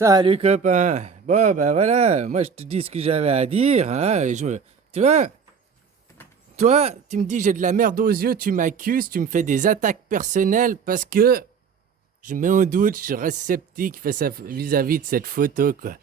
Salut copain. Bon ben voilà, moi je te dis ce que j'avais à dire, hein. Tu vois, toi, tu me dis j'ai de la merde aux yeux, tu m'accuses, tu me fais des attaques personnelles parce que je mets en doute, je reste sceptique face vis-à-vis de cette photo quoi.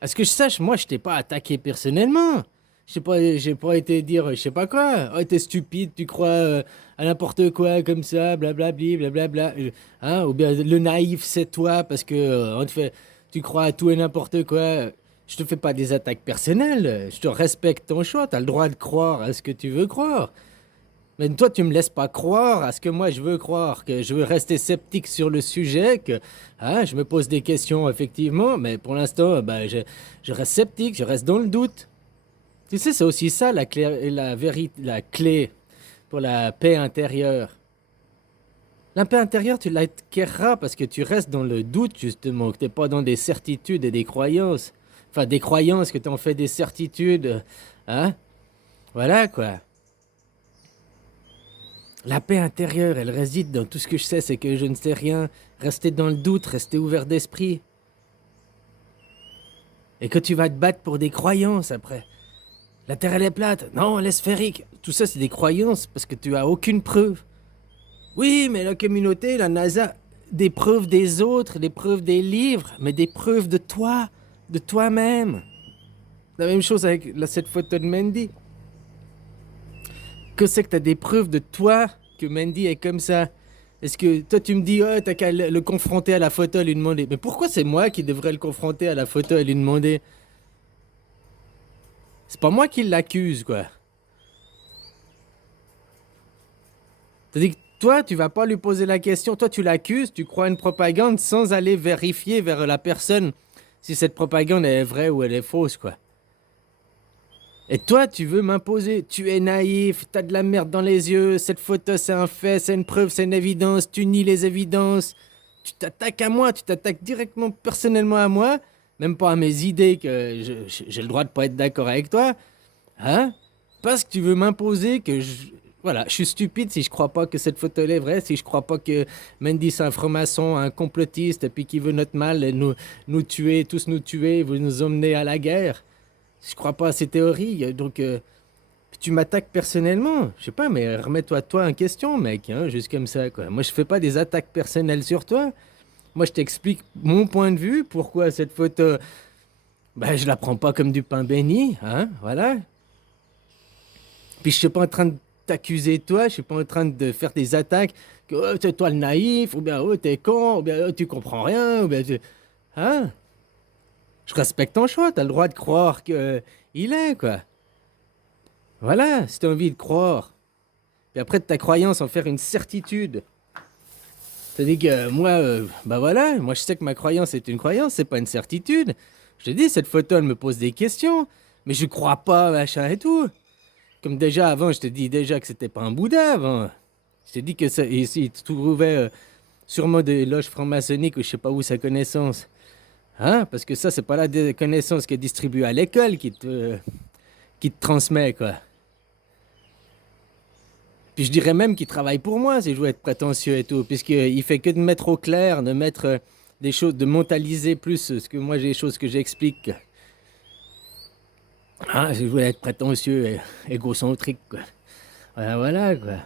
À ce que je sache, moi je t'ai pas attaqué personnellement. J'ai pas été dire je sais pas quoi. Oh t'es stupide, tu crois à n'importe quoi comme ça, blablabli, blablabla. Hein, ou bien le naïf c'est toi parce que on te fait, tu crois à tout et n'importe quoi. Je te fais pas des attaques personnelles. Je te respecte ton choix. T'as le droit de croire à ce que tu veux croire. Mais toi, tu me laisses pas croire à ce que moi je veux croire, que je veux rester sceptique sur le sujet, que hein, je me pose des questions effectivement, mais pour l'instant, bah, je reste sceptique, je reste dans le doute. Tu sais, c'est aussi ça la clé, la clé pour la paix intérieure. La paix intérieure, tu l'acquerras parce que tu restes dans le doute justement, que t'es pas dans des certitudes et des croyances. Enfin, des croyances que tu en fais des certitudes. Hein? Voilà quoi. La paix intérieure, elle réside dans tout ce que je sais, c'est que je ne sais rien. Rester dans le doute, rester ouvert d'esprit. Et que tu vas te battre pour des croyances après. La Terre, elle est plate. Non, elle est sphérique. Tout ça, c'est des croyances parce que tu as aucune preuve. Oui, mais la communauté, la NASA, des preuves des autres, des preuves des livres, mais des preuves de toi, de toi-même. La même chose avec cette photo de Mandy. Que c'est que tu as des preuves de toi que Mandy est comme ça? Est-ce que toi tu me dis, oh, t'as qu'à le confronter à la photo et lui demander. Mais pourquoi c'est moi qui devrais le confronter à la photo et lui demander? C'est pas moi qui l'accuse, quoi. C'est-à-dire que toi, tu vas pas lui poser la question. Toi, tu l'accuses, tu crois une propagande sans aller vérifier vers la personne si cette propagande est vraie ou elle est fausse, quoi. Et toi, tu veux m'imposer. Tu es naïf, t'as de la merde dans les yeux. Cette photo, c'est un fait, c'est une preuve, c'est une évidence. Tu nies les évidences. Tu t'attaques à moi, tu t'attaques directement, personnellement à moi. Même pas à mes idées que j'ai le droit de pas être d'accord avec toi. Hein? Parce que tu veux m'imposer que je... Voilà, je suis stupide si je crois pas que cette photo est vraie, si je crois pas que Mendy c'est un franc-maçon, un complotiste, et puis qui veut notre mal et nous tuer, tous nous tuer, vous nous emmener à la guerre. Je crois pas à ces théories, donc tu m'attaques personnellement. Je sais pas, mais remets-toi toi en question, mec, hein, juste comme ça, quoi. Moi, je fais pas des attaques personnelles sur toi. Moi, je t'explique mon point de vue, pourquoi cette photo, ben, je la prends pas comme du pain béni, hein, voilà. Puis je suis pas en train de t'accuser toi, je suis pas en train de faire des attaques, que oh, c'est toi le naïf, ou bien oh, t'es con, ou bien oh, tu comprends rien, ou bien hein. Je respecte ton choix, t'as le droit de croire que il est, quoi. Voilà, si t'as envie de croire. Puis après de ta croyance en faire une certitude. C'est-à-dire que moi, bah voilà, moi je sais que ma croyance est une croyance, c'est pas une certitude. Je te dis, cette photo, elle me pose des questions, mais je crois pas, machin et tout. Comme déjà avant, je te dis déjà que c'était pas un Bouddha avant. Je t'ai dit que ça, il trouvait sûrement des loges franc-maçonniques ou je sais pas où sa connaissance. Hein? Parce que ça, c'est pas la connaissance qui est distribuée à l'école qui te transmet, quoi. Puis je dirais même qu'il travaille pour moi, si je veux être prétentieux et tout, puisqu'il fait que de mettre au clair, de mettre des choses, de mentaliser plus ce que moi j'ai des choses que j'explique. Ah, si je voulais être prétentieux et égocentrique, quoi. Voilà, voilà, quoi.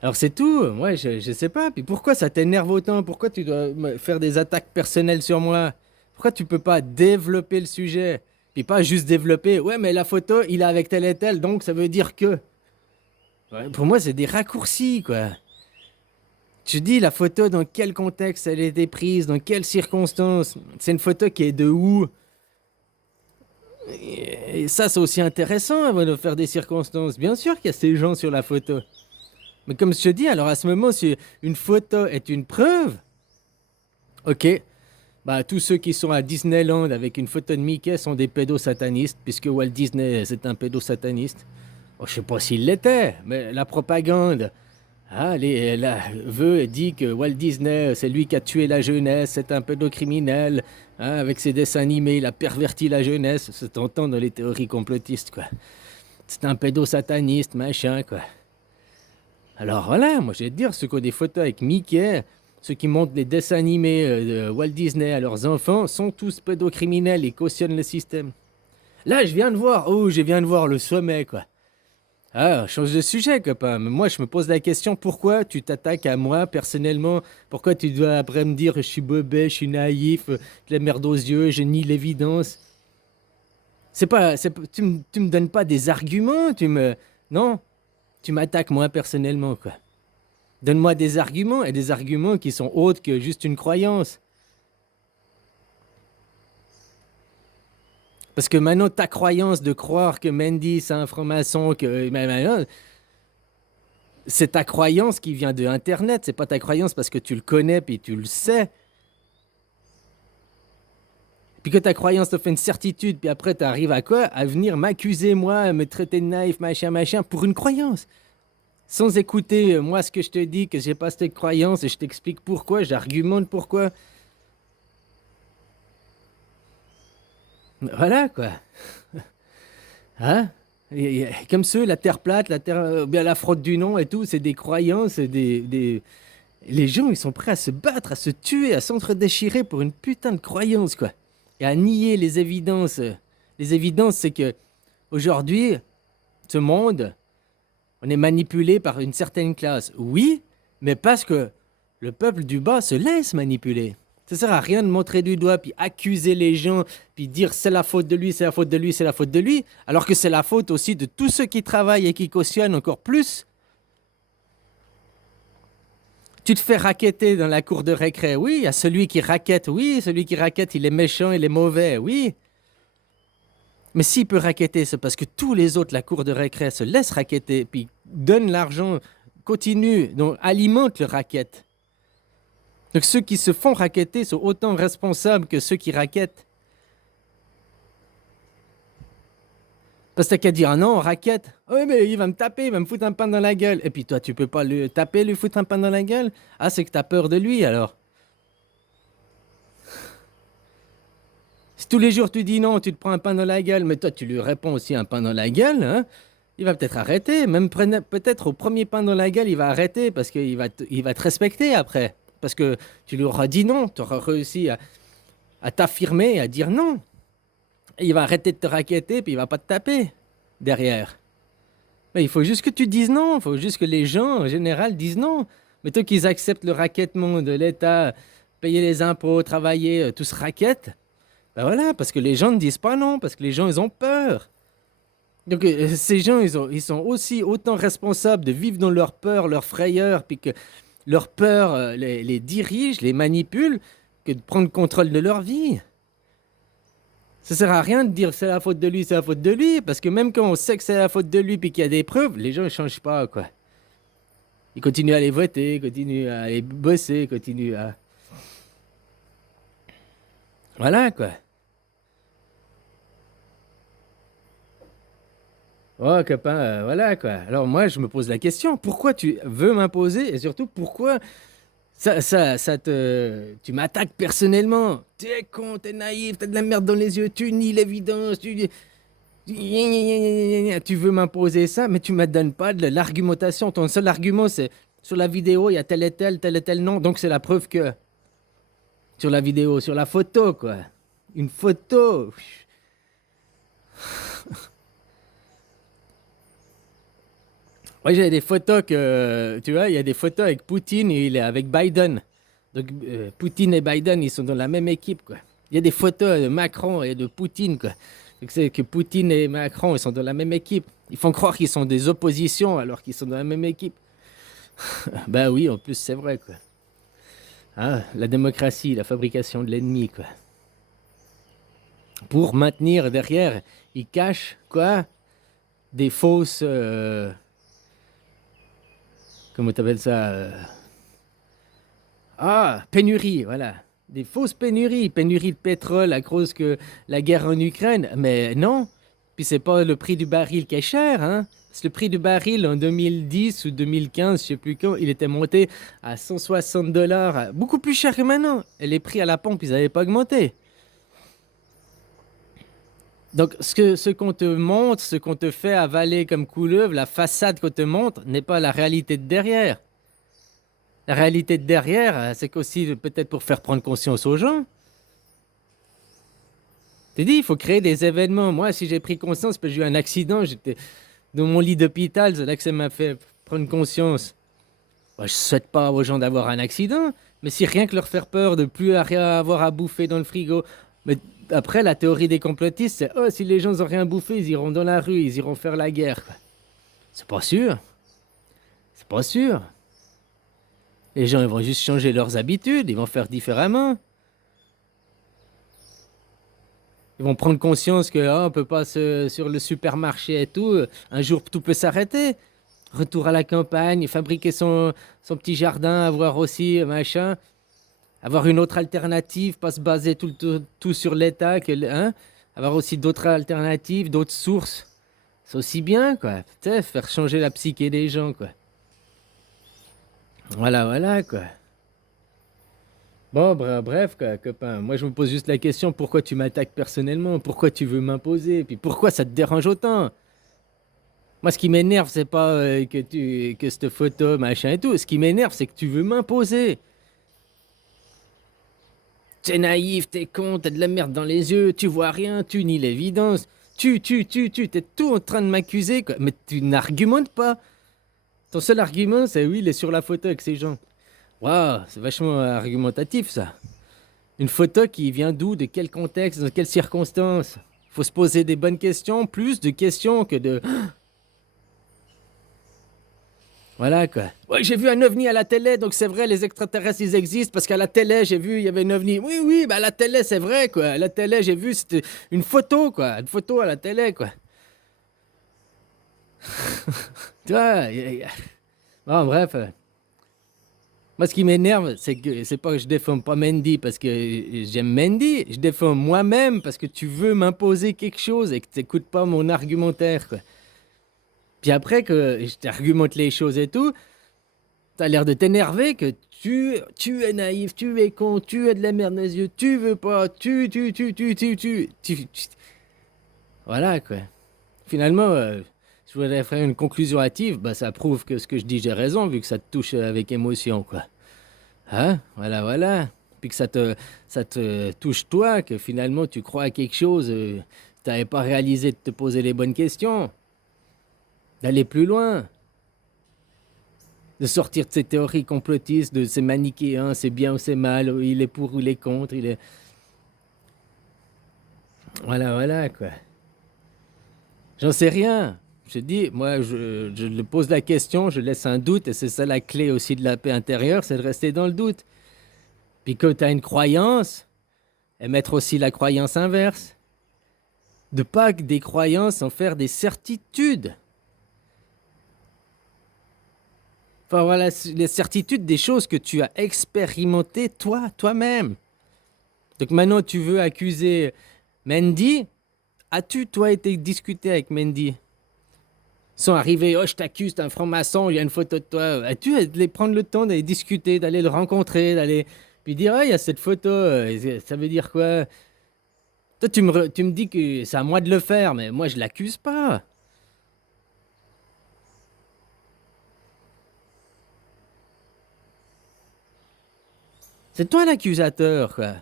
Alors c'est tout, moi je sais pas, puis pourquoi ça t'énerve autant? Pourquoi tu dois me faire des attaques personnelles sur moi? Pourquoi tu peux pas développer le sujet? Puis pas juste développer, ouais mais la photo il est avec tel et tel, donc ça veut dire que... Ouais, pour moi c'est des raccourcis quoi. Tu dis la photo dans quel contexte elle a été prise, dans quelles circonstances? C'est une photo qui est de où? Et ça c'est aussi intéressant avant de faire des circonstances. Bien sûr qu'il y a ces gens sur la photo. Mais comme je te dis, alors à ce moment, si une photo est une preuve, ok, bah tous ceux qui sont à Disneyland avec une photo de Mickey sont des pédosatanistes, puisque Walt Disney c'est un pédosataniste. Oh, je sais pas s'il l'était, mais la propagande hein, veut et dit que Walt Disney c'est lui qui a tué la jeunesse, c'est un pédocriminel, hein, avec ses dessins animés, il a perverti la jeunesse, c'est t'entend dans les théories complotistes quoi. C'est un pédosataniste, machin quoi. Alors voilà, moi je vais te dire, ceux qui ont des photos avec Mickey, ceux qui montrent les dessins animés de Walt Disney à leurs enfants sont tous pédocriminels et cautionnent le système. Là, je viens de voir le sommet, quoi. Ah, change de sujet, copain. Mais moi, je me pose la question, pourquoi tu t'attaques à moi personnellement? Pourquoi tu dois après me dire je suis bobet, je suis naïf, de la merde aux yeux, je nie l'évidence? Tu me donnes pas des arguments, non, tu m'attaques moi personnellement, quoi. Donne-moi des arguments, et des arguments qui sont autres que juste une croyance. Parce que maintenant, ta croyance de croire que Mendy, c'est un franc-maçon, c'est ta croyance qui vient de Internet, c'est pas ta croyance parce que tu le connais puis tu le sais. Puis que ta croyance te fait une certitude, puis après tu arrives à quoi? À venir m'accuser, moi, à me traiter de naïf, machin, pour une croyance. Sans écouter, moi, ce que je te dis, que j'ai pas cette croyance, et je t'explique pourquoi, j'argumente pourquoi. Voilà, quoi. Hein? Comme ceux, la terre plate, bien la fraude du nom et tout, c'est des croyances, les gens, ils sont prêts à se battre, à se tuer, à s'entre-déchirer pour une putain de croyance, quoi. Et à nier les évidences. Les évidences, c'est que aujourd'hui, ce monde, on est manipulé par une certaine classe. Oui, mais parce que le peuple du bas se laisse manipuler. Ça sert à rien de montrer du doigt, puis accuser les gens, puis dire c'est la faute de lui, c'est la faute de lui, c'est la faute de lui, alors que c'est la faute aussi de tous ceux qui travaillent et qui cautionnent encore plus. Tu te fais racketter dans la cour de récré, oui, il y a celui qui rackette, oui, celui qui rackette, il est méchant, il est mauvais, oui. Mais s'il peut racketter, c'est parce que tous les autres, la cour de récré, se laissent racketter, puis donnent l'argent, continuent, donc alimentent le racket. Donc ceux qui se font racketter sont autant responsables que ceux qui rackettent. Parce que t'as qu'à dire, ah non, raquette. Oui, mais il va me taper, il va me foutre un pain dans la gueule. Et puis toi, tu peux pas le taper, lui foutre un pain dans la gueule? Ah, c'est que t'as peur de lui, alors. Si tous les jours tu dis non, tu te prends un pain dans la gueule, mais toi, tu lui réponds aussi un pain dans la gueule, hein, il va peut-être arrêter. Même peut-être au premier pain dans la gueule, il va arrêter parce qu'il va te respecter après. Parce que tu lui auras dit non, tu auras réussi à t'affirmer, à dire non. Et il va arrêter de te raqueter, puis il va pas te taper derrière. Mais il faut juste que tu dises non, il faut juste que les gens, en général, disent non. Mais toi qu'ils acceptent le raquettement de l'État, payer les impôts, travailler, tout se raquette, ben voilà, parce que les gens ne disent pas non, parce que les gens, ils ont peur. Donc ces gens, ils sont aussi autant responsables de vivre dans leur peur, leur frayeur, puis que leur peur les dirige, les manipule, que de prendre contrôle de leur vie. Ça sert à rien de dire c'est la faute de lui, c'est la faute de lui, parce que même quand on sait que c'est la faute de lui puis qu'il y a des preuves, les gens ne changent pas, quoi. Ils continuent à aller voter, continuent à aller bosser, continuent à... Voilà, quoi. Oh, copain, voilà, quoi. Alors moi, je me pose la question, pourquoi tu veux m'imposer et surtout, pourquoi tu m'attaques personnellement? T'es con, t'es naïf, t'as de la merde dans les yeux, tu nies l'évidence, tu veux m'imposer ça, mais tu me donnes pas de l'argumentation. Ton seul argument, c'est sur la vidéo, il y a tel et tel nom, donc c'est la preuve que sur la vidéo, sur la photo, quoi. Une photo. Moi, j'ai des photos que, tu vois, il y a des photos avec Poutine et il est avec Biden. Donc, Poutine et Biden, ils sont dans la même équipe, quoi. Il y a des photos de Macron et de Poutine, quoi. Donc, c'est que Poutine et Macron, ils sont dans la même équipe. Ils font croire qu'ils sont des oppositions alors qu'ils sont dans la même équipe. Ben oui, en plus, c'est vrai, quoi. Ah, la démocratie, la fabrication de l'ennemi, quoi. Pour maintenir derrière, ils cachent, quoi? Des fausses... comment t'appelles ça? Ah, pénurie, voilà. Des fausses pénuries. Pénurie de pétrole à cause que la guerre en Ukraine. Mais non. Puis c'est pas le prix du baril qui est cher, hein. Parce que le prix du baril en 2010 ou 2015, je sais plus quand, il était monté à 160 dollars. Beaucoup plus cher que maintenant. Et les prix à la pompe, ils n'avaient pas augmenté. Donc, ce qu'on te montre, ce qu'on te fait avaler comme couleuvre, la façade qu'on te montre, n'est pas la réalité de derrière. La réalité de derrière, c'est qu'aussi peut-être pour faire prendre conscience aux gens. T'es dit, il faut créer des événements. Moi, si j'ai pris conscience, parce que j'ai eu un accident, j'étais dans mon lit d'hôpital, c'est là que ça m'a fait prendre conscience. Moi, je souhaite pas aux gens d'avoir un accident, mais si rien que leur faire peur de plus rien avoir à bouffer dans le frigo. Mais après, la théorie des complotistes, c'est oh, si les gens n'ont rien bouffé, ils iront dans la rue, ils iront faire la guerre. Quoi. C'est pas sûr. C'est pas sûr. Les gens, ils vont juste changer leurs habitudes, ils vont faire différemment. Ils vont prendre conscience que on peut pas sur le supermarché et tout. Un jour, tout peut s'arrêter. Retour à la campagne, fabriquer son petit jardin, avoir aussi machin, avoir une autre alternative, pas se baser tout sur l'État, hein, avoir aussi d'autres alternatives, d'autres sources. C'est aussi bien, quoi. Putain, faire changer la psyché des gens, quoi. Voilà, quoi. Bon, bref, quoi, copain. Moi, je me pose juste la question, pourquoi tu m'attaques personnellement? Pourquoi tu veux m'imposer? Puis pourquoi ça te dérange autant? Moi, ce qui m'énerve, c'est pas que cette photo, machin et tout. Ce qui m'énerve, c'est que tu veux m'imposer. T'es naïf, t'es con, t'as de la merde dans les yeux, tu vois rien, tu nies l'évidence. T'es tout en train de m'accuser, quoi. Mais tu n'argumentes pas. Ton seul argument, c'est oui, il est sur la photo avec ces gens. Waouh, c'est vachement argumentatif, ça. Une photo qui vient d'où, de quel contexte, dans quelles circonstances? Faut se poser des bonnes questions, plus de questions que de... Voilà, quoi. Ouais, j'ai vu un ovni à la télé, donc c'est vrai, les extraterrestres, ils existent, parce qu'à la télé, j'ai vu, il y avait un ovni. Oui, bah à la télé, c'est vrai, quoi. À la télé, j'ai vu, c'était une photo, quoi. Une photo à la télé, quoi. Tu vois, bon, bref. Moi, ce qui m'énerve, c'est que c'est pas que je défends pas Mandy parce que j'aime Mandy, je défends moi-même parce que tu veux m'imposer quelque chose et que t'écoutes pas mon argumentaire, quoi. Puis après que je t'argumente les choses et tout, t'as l'air de t'énerver que tu es naïf, tu es con, tu as de la merde dans les yeux, tu veux pas, Voilà, quoi. Finalement, je voudrais faire une conclusion hâtive, bah ça prouve que ce que je dis, j'ai raison, vu que ça te touche avec émotion, quoi. Hein? Voilà. Puis que ça te touche toi, que finalement tu crois à quelque chose, t'avais pas réalisé de te poser les bonnes questions, d'aller plus loin, de sortir de ces théories complotistes, de ces manichéens, c'est bien ou c'est mal, il est pour ou il est contre, il est... Voilà, quoi. J'en sais rien. Je te dis, moi, je le pose la question, je laisse un doute, et c'est ça la clé aussi de la paix intérieure, c'est de rester dans le doute. Puis quand tu as une croyance, émettre aussi la croyance inverse. De pas que des croyances en faire des certitudes. Enfin voilà, les certitudes des choses que tu as expérimentées toi-même. Donc maintenant tu veux accuser Mandy. As-tu toi été discuté avec Mandy? Sans arriver, oh je t'accuse, t'es un franc-maçon, il y a une photo de toi. As-tu allé prendre le temps d'aller discuter, d'aller le rencontrer, d'aller... Puis dire, oh il y a cette photo, ça veut dire quoi? Toi tu me dis que c'est à moi de le faire, mais moi je l'accuse pas. C'est toi l'accusateur, quoi.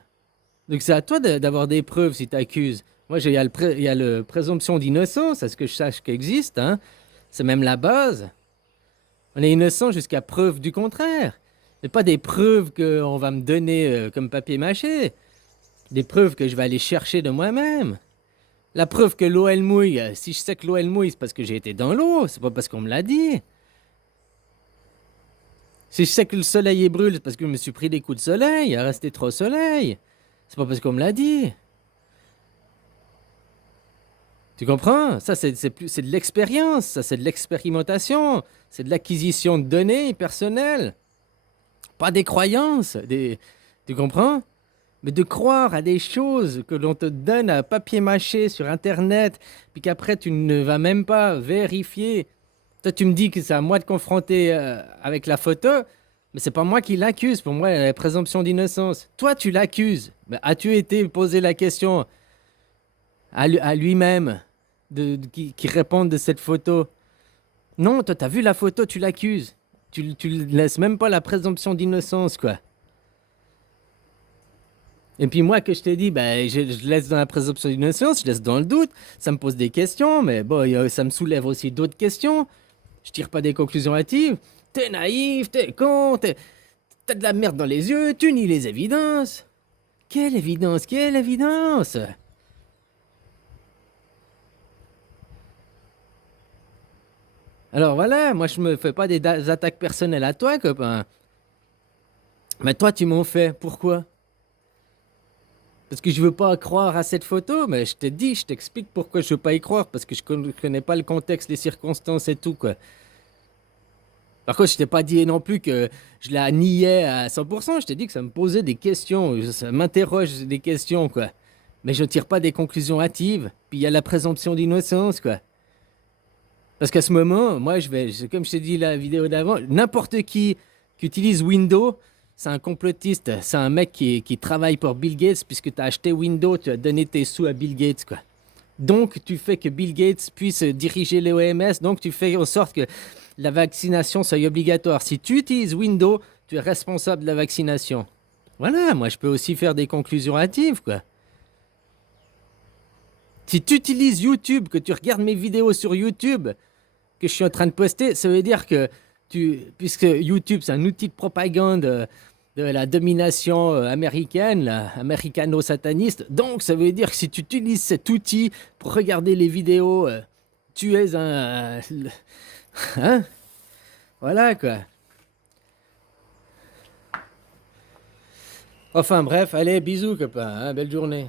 Donc c'est à toi d'avoir des preuves si tu accuses. Moi, il y a le présomption d'innocence, à ce que je sache qu'existe, hein. C'est même la base. On est innocent jusqu'à preuve du contraire. Mais pas des preuves qu'on va me donner comme papier mâché. Des preuves que je vais aller chercher de moi-même. La preuve que l'eau elle mouille, si je sais que l'eau elle mouille, c'est parce que j'ai été dans l'eau, c'est pas parce qu'on me l'a dit. Si je sais que le soleil est brûle, c'est parce que je me suis pris des coups de soleil, il a resté trop soleil. C'est pas parce qu'on me l'a dit. Tu comprends? Ça, c'est de l'expérience, ça, c'est de l'expérimentation, c'est de l'acquisition de données personnelles, pas des croyances. Tu comprends? Mais de croire à des choses que l'on te donne à papier mâché sur Internet, puis qu'après tu ne vas même pas vérifier. Toi, tu me dis que c'est à moi de confronter avec la photo, mais c'est pas moi qui l'accuse. Pour moi, il y a la présomption d'innocence. Toi, tu l'accuses. Mais as-tu été posé la question à lui-même qui réponde de cette photo? Non, toi, t'as vu la photo, tu l'accuses. Tu laisses même pas la présomption d'innocence, quoi. Et puis moi, que je t'ai dit, ben, je laisse dans la présomption d'innocence, je laisse dans le doute, ça me pose des questions, mais bon, ça me soulève aussi d'autres questions. Je tire pas des conclusions hâtives. T'es naïf, t'es con, t'as de la merde dans les yeux, tu nies les évidences. Quelle évidence, quelle évidence? Alors voilà, moi je me fais pas des attaques personnelles à toi, copain. Mais toi, tu m'en fais. Pourquoi? Parce que je veux pas croire à cette photo, mais je t'ai dit, je t'explique pourquoi je veux pas y croire, parce que je connais pas le contexte, les circonstances et tout, quoi. Par contre, je t'ai pas dit non plus que je la niais à 100%, je t'ai dit que ça me posait des questions, ça m'interroge des questions, quoi. Mais je tire pas des conclusions hâtives, puis il y a la présomption d'innocence, quoi. Parce qu'à ce moment, moi, comme je t'ai dit la vidéo d'avant, n'importe qui utilise Windows, c'est un complotiste, c'est un mec qui travaille pour Bill Gates, puisque tu as acheté Windows, tu as donné tes sous à Bill Gates, quoi. Donc, tu fais que Bill Gates puisse diriger les OMS, donc tu fais en sorte que la vaccination soit obligatoire. Si tu utilises Windows, tu es responsable de la vaccination. Voilà, moi, je peux aussi faire des conclusions hâtives, quoi. Si tu utilises YouTube, que tu regardes mes vidéos sur YouTube, que je suis en train de poster, ça veut dire que puisque YouTube c'est un outil de propagande de la domination américaine, américano-sataniste, donc ça veut dire que si tu utilises cet outil pour regarder les vidéos, tu es un... hein? Voilà quoi. Enfin bref, allez, bisous copain, hein, belle journée.